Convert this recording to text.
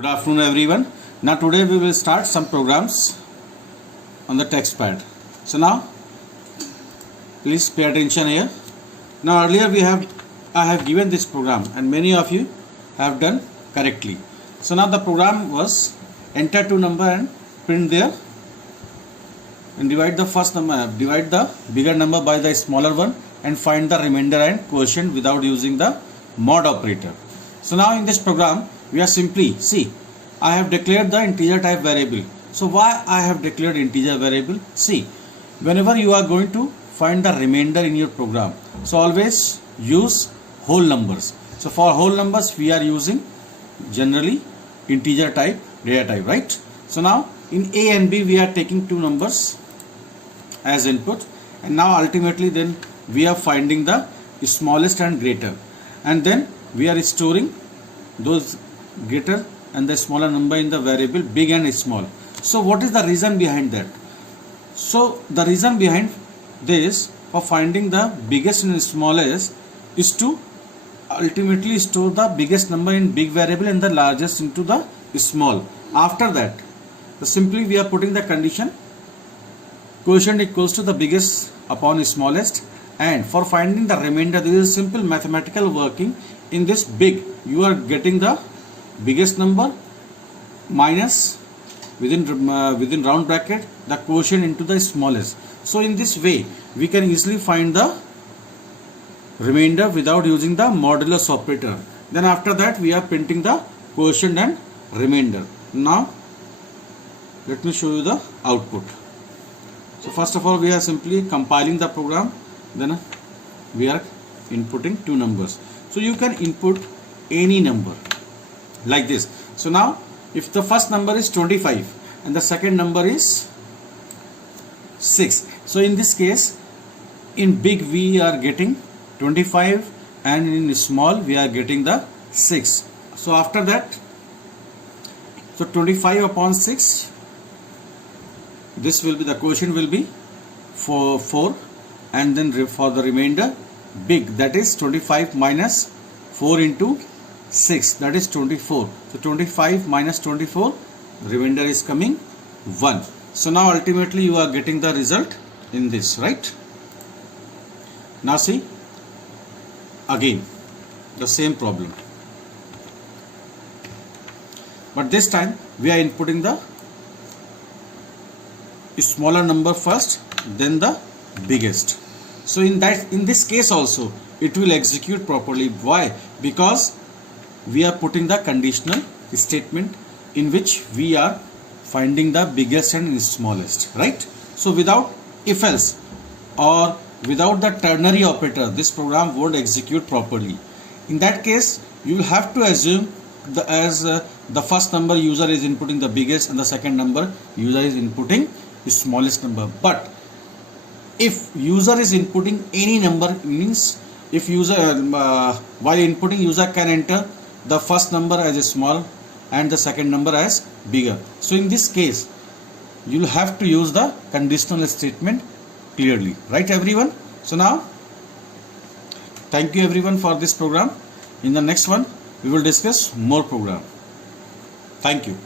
Good afternoon everyone. Now today we will start some programs on the text pad. So now please pay attention here. Now earlier I have given this program and many of you have done correctly. So now the program was enter two number and print there and divide the bigger number by the smaller one and find the remainder and quotient without using the mod operator. So now in this program we are simply, see, I have declared the integer type variable. So why I have declared integer variable? See, whenever you are going to find the remainder in your program, so always use whole numbers. So for whole numbers we are using generally integer type data type, right? So now in A and B we are taking two numbers as input, and now ultimately then we are finding the smallest and greater, and then we are storing those greater and the smaller number in the variable big and small. So what is the reason behind that? So the reason behind this for finding the biggest and smallest is to ultimately store the biggest number in big variable and the largest into the small. After that, simply we are putting the condition quotient equals to the biggest upon smallest, and for finding the remainder this is simple mathematical working. In this big you are getting the biggest number minus within round bracket the quotient into the smallest. So in this way we can easily find the remainder without using the modulus operator. Then after that we are printing the quotient and remainder. Now let me show you the output. So first of all we are simply compiling the program, then we are inputting two numbers. So you can input any number like this. So now if the first number is 25 and the second number is 6, so in this case in big we are getting 25 and in small we are getting the 6. So after that, so 25 upon 6, this will be the quotient will be 4, and then for the remainder big, that is 25 minus 4 into 6, that is 24. So 25 minus 24, remainder is coming 1. So now ultimately you are getting the result in this, right? Now see again the same problem, but this time we are inputting the smaller number first, then the biggest. So in this case also it will execute properly. Why? Because we are putting the conditional statement in which we are finding the biggest and smallest, right? So without if else or without the ternary operator this program won't execute properly. In that case you will have to assume the first number user is inputting the biggest and the second number user is inputting the smallest number. But if user is inputting any number, means if user while inputting user can enter the first number as a small and the second number as bigger. So in this case you will have to use the conditional statement clearly, right everyone? So now thank you everyone for this program. In the next one we will discuss more program. Thank you.